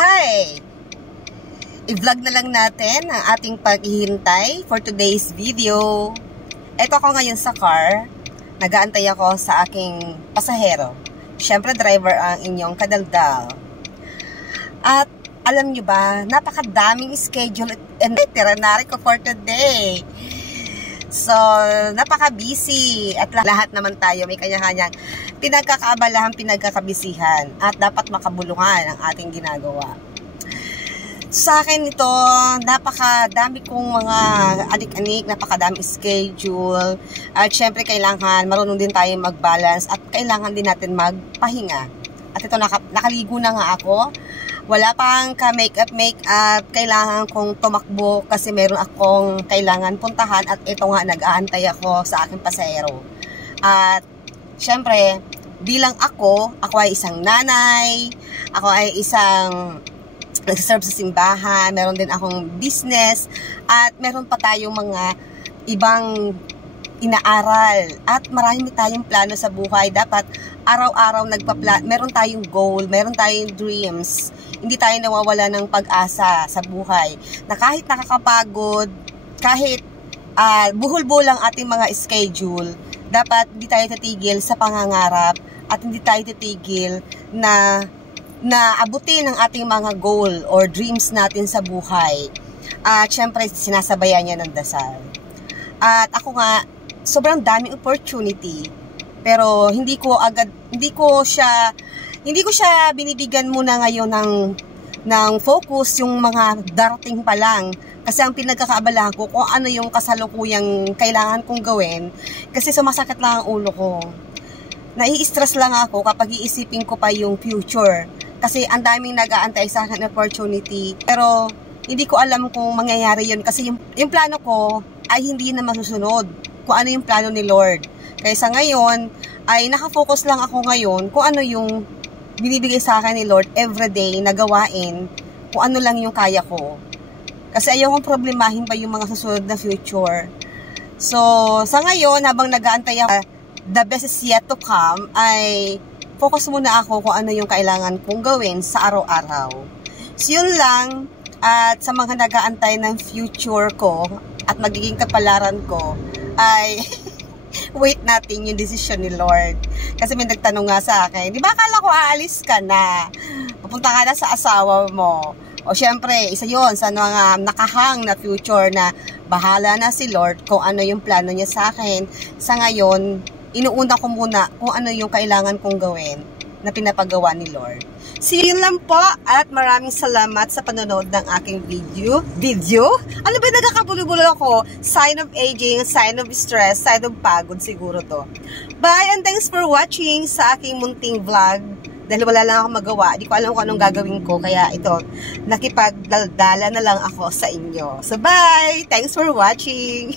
Hi! I-vlog na lang natin ang ating paghihintay for today's video. Ito ako ngayon sa car. Nag-aantay ako sa aking pasahero. Siyempre, driver ang inyong kadaldal. At alam nyo ba, napakadaming schedule and itinerary ko for today. So, napaka-busy at lahat naman tayo may kanya-kanyang pinagkakaabalahan, pinagkakabisihan at dapat makabulungan ang ating ginagawa. Sa akin ito, napakadami kong mga anik-anik, napakadami schedule at syempre kailangan marunong din tayo mag-balance at kailangan din natin magpahinga. At ito, nakaligo na nga ako. Wala pang ka-makeup, kailangan kong tumakbo kasi meron akong kailangan puntahan at ito nga, nag-aantay ako sa aking pasahero. At, syempre, bilang ako ay isang nanay, ako ay isang nag-serve sa simbahan, meron din akong business, at meron pa tayong mga ibang inaaral at marami tayong plano sa buhay. Dapat araw-araw meron tayong goal, meron tayong dreams. Hindi tayo nawawala ng pag-asa sa buhay. Na kahit nakakapagod, kahit buhol-buhol ang ating mga schedule, dapat hindi tayo titigil sa pangangarap at hindi tayo titigil na abutin ang ating mga goal or dreams natin sa buhay. At syempre, sinasabayan niya ng dasal. At ako nga, sobrang daming opportunity, pero hindi ko siya binibigyan muna ngayon ng focus yung mga darating pa lang. Kasi ang pinagkakaabalahan ko kung ano yung kasalukuyang kailangan kong gawin, kasi sumasakit lang ang ulo ko. Nai-stress lang ako kapag iisipin ko pa yung future. Kasi ang daming nag-aantay sa akin opportunity, pero hindi ko alam kung mangyayari yun. Kasi yung plano ko ay hindi na masusunod kung ano yung plano ni Lord. Kaya sa ngayon, ay nakafocus lang ako ngayon kung ano yung binibigay sa akin ni Lord everyday na gawain, kung ano lang yung kaya ko. Kasi ayaw kong problemahin pa yung mga susunod na future. So, sa ngayon, habang nag-aantay ako, the best is yet to come, ay focus muna ako kung ano yung kailangan kong gawin sa araw-araw. So, yun lang. At sa mga nag-aantay ng future ko at magiging kapalaran ko, ay wait natin yung decision ni Lord. Kasi may nagtanong nga sa akin, di ba akala ko aalis ka na? Pupunta ka na sa asawa mo. O syempre, isa yun sa mga nakahang na future na bahala na si Lord kung ano yung plano niya sa akin. Sa ngayon, inuuna ko muna kung ano yung kailangan kong gawin na pinapagawa ni Lord. So, yun lang po at maraming salamat sa panonood ng aking video. Ano ba nagkakabulo-bulo ako? Sign of aging, sign of stress, sign of pagod siguro to. Bye and thanks for watching sa aking munting vlog. Dahil wala lang ako magawa, di ko alam kung anong gagawin ko. Kaya ito, nakipagdaldala na lang ako sa inyo. So bye! Thanks for watching!